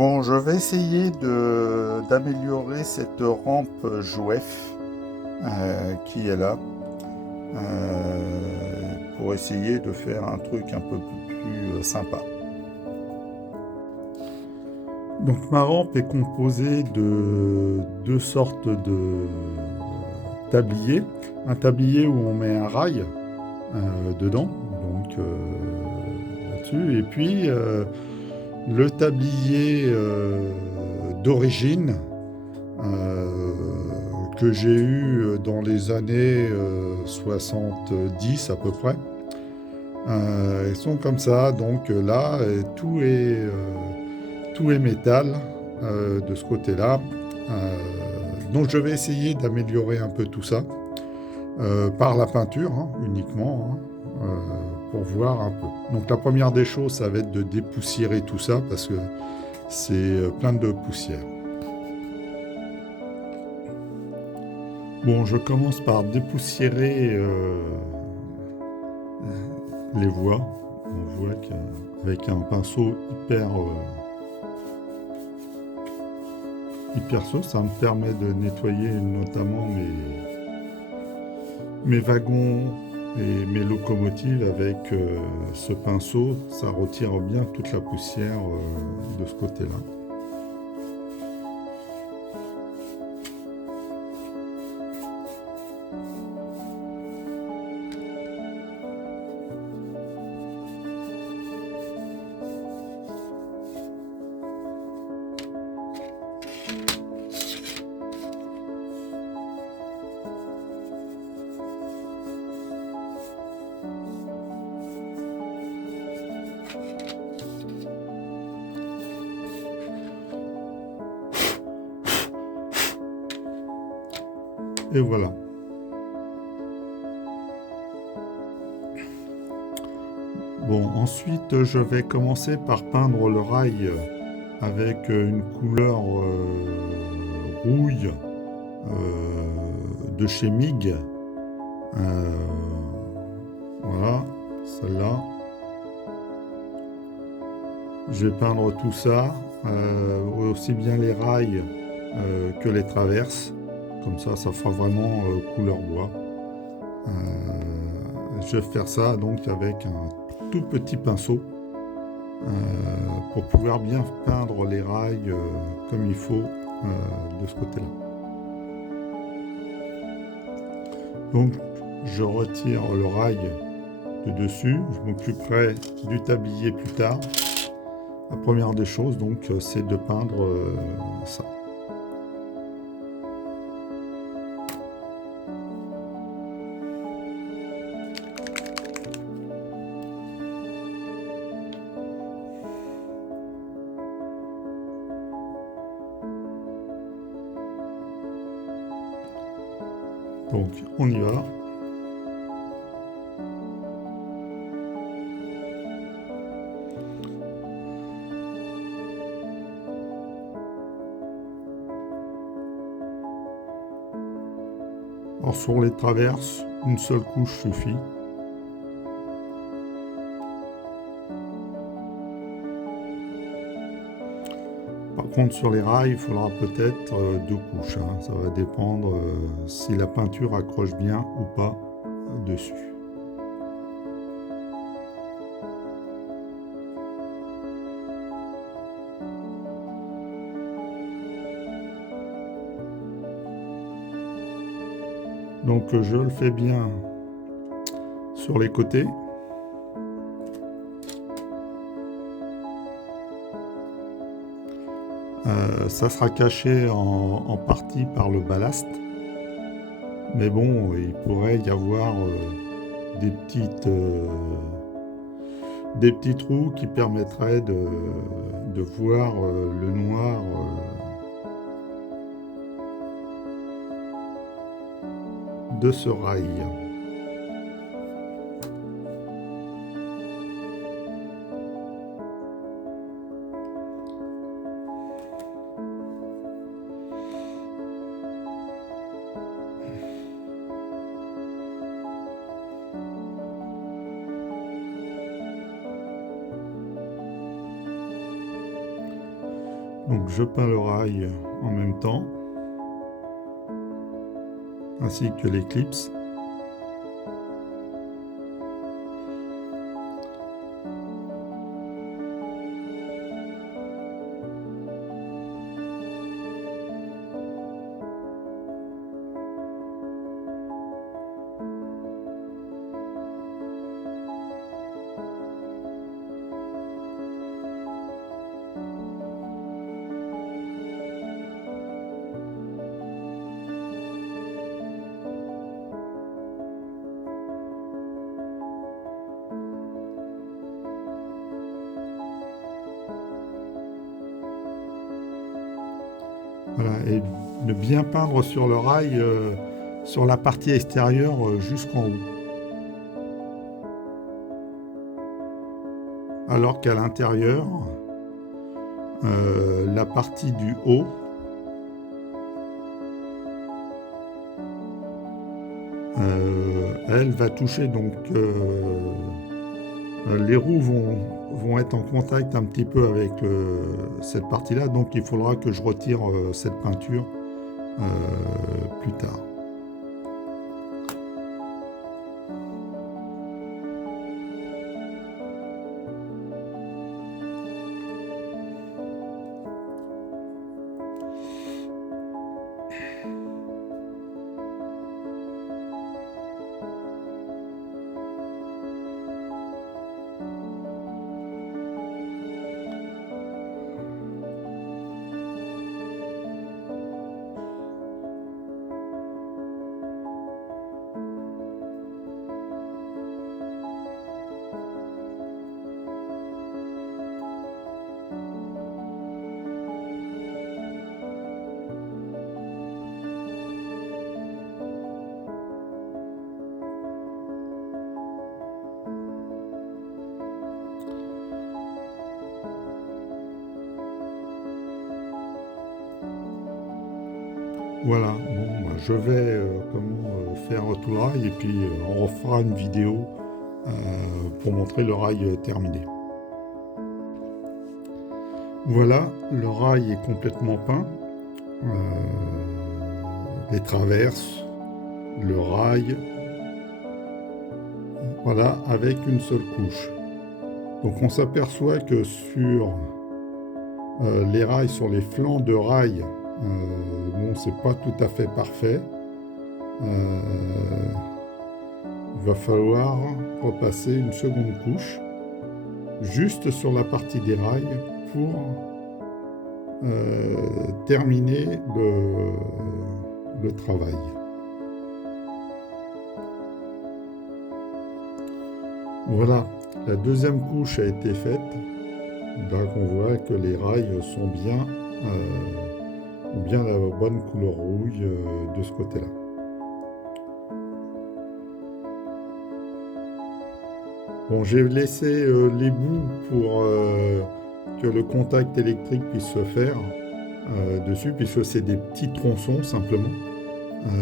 Bon, je vais essayer d'améliorer cette rampe Jouef qui est là pour essayer de faire un truc un peu plus sympa. Donc ma rampe est composée de deux sortes de tabliers. Un tablier où on met un rail dedans, donc là-dessus, et puis le tablier d'origine euh, que j'ai eu dans les années 70 à peu près. Ils sont comme ça, donc là, tout est métal de ce côté-là. Donc je vais essayer d'améliorer un peu tout ça par la peinture uniquement, pour voir un peu. Donc la première des choses, ça va être de dépoussiérer tout ça parce que c'est plein de poussière. Bon, je commence par dépoussiérer les voies. On voit qu'avec un pinceau hyper sauf, ça me permet de nettoyer notamment mes wagons et mes locomotives avec ce pinceau. Ça retire bien toute la poussière de ce côté-là. Et voilà. Bon, ensuite, je vais commencer par peindre le rail avec une couleur rouille de chez MIG. Voilà, celle-là. Je vais peindre tout ça, aussi bien les rails que les traverses. Comme ça fera vraiment couleur bois. Je vais faire ça donc avec un tout petit pinceau pour pouvoir bien peindre les rails comme il faut de ce côté-là. Donc je retire le rail de dessus, je m'occuperai du tablier plus tard. La première des choses donc c'est de peindre ça. Donc on y va. Alors sur les traverses, une seule couche suffit. Par contre sur les rails, il faudra peut-être deux couches. Ça va dépendre si la peinture accroche bien ou pas dessus. Donc je le fais bien sur les côtés. Ça sera caché en partie par le ballast. Mais bon, il pourrait y avoir des petits trous qui permettraient de voir le noir de ce rail. Donc je peins le rail en même temps, ainsi que l'éclipse. Voilà, et de bien peindre sur le rail, sur la partie extérieure jusqu'en haut. Alors qu'à l'intérieur, la partie du haut elle va toucher, donc les roues vont être en contact un petit peu avec cette partie-là, donc il faudra que je retire cette peinture plus tard. Voilà, bon, bah, je vais faire tout le rail et puis on refera une vidéo pour montrer le rail terminé. Voilà, le rail est complètement peint. Les traverses, le rail, voilà, avec une seule couche. Donc on s'aperçoit que sur les rails, sur les flancs de rail, bon, c'est pas tout à fait parfait. Il va falloir repasser une seconde couche juste sur la partie des rails pour terminer le travail. Voilà, la deuxième couche a été faite. Donc on voit que les rails sont bien la bonne couleur rouille de ce côté-là. Bon, j'ai laissé les bouts pour que le contact électrique puisse se faire dessus, puisque c'est des petits tronçons simplement. Il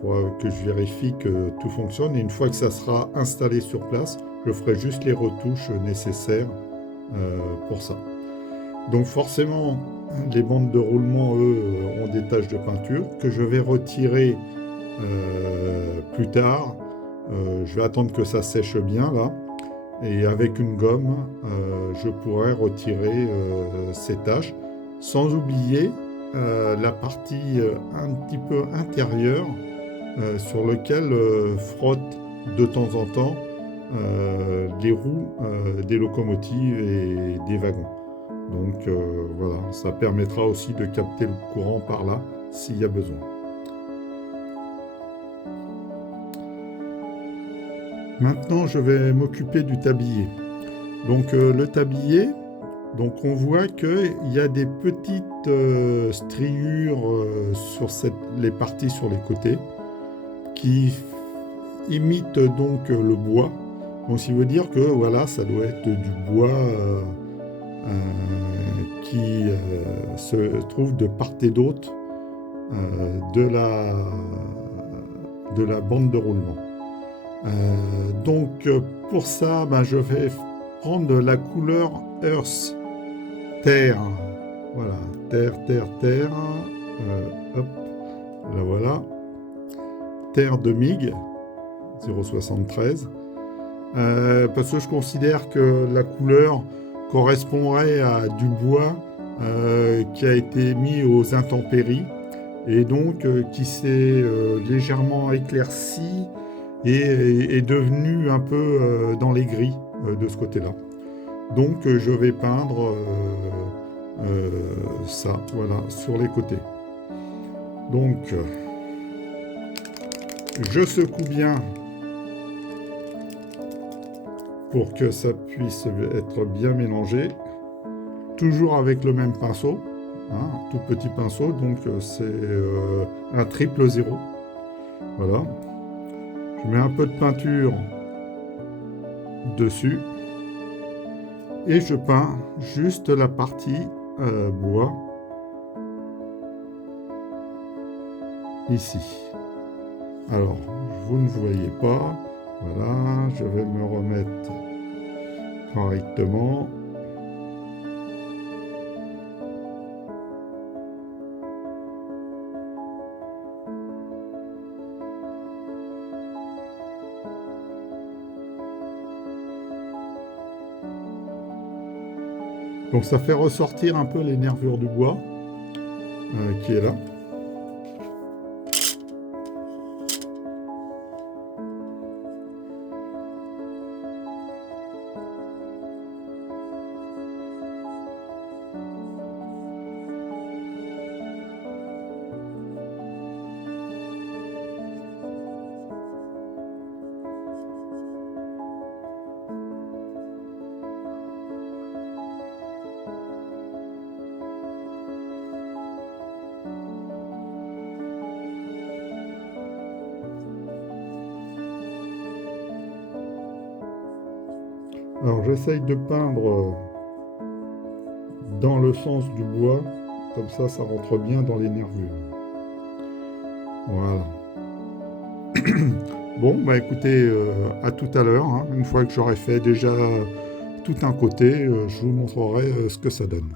faudra que je vérifie que tout fonctionne, et une fois que ça sera installé sur place, je ferai juste les retouches nécessaires pour ça. Donc forcément, les bandes de roulement, eux, ont des taches de peinture que je vais retirer plus tard. Je vais attendre que ça sèche bien là, et avec une gomme, je pourrai retirer ces taches, sans oublier la partie un petit peu intérieure sur laquelle frotte de temps en temps les roues des locomotives et des wagons. Donc voilà, ça permettra aussi de capter le courant par là s'il y a besoin. Maintenant, je vais m'occuper du tablier. Donc le tablier, donc on voit qu'il y a des petites striures sur les parties sur les côtés qui imitent donc le bois. Donc ça veut dire que voilà, ça doit être du bois qui se trouve de part et d'autre de la bande de roulement. Donc pour ça, je vais prendre la couleur Earth terre. Voilà, terre, terre, terre. Hop, là voilà. Terre de MIG, 0,73. Parce que je considère que la couleur correspondrait à du bois qui a été mis aux intempéries et donc qui s'est légèrement éclairci et est devenu un peu dans les gris de ce côté-là. Donc je vais peindre ça, voilà, sur les côtés. Donc je secoue bien pour que ça puisse être bien mélangé. Toujours avec le même pinceau, hein, tout petit pinceau, donc c'est un 000. Voilà. Je mets un peu de peinture dessus et je peins juste la partie bois ici. Alors, vous ne voyez pas. Voilà, je vais me remettre correctement. Donc ça fait ressortir un peu les nervures du bois qui est là. Alors j'essaye de peindre dans le sens du bois, comme ça rentre bien dans les nervures. Voilà. Bon, bah écoutez, à tout à l'heure, hein. Une fois que j'aurai fait déjà tout un côté, je vous montrerai ce que ça donne.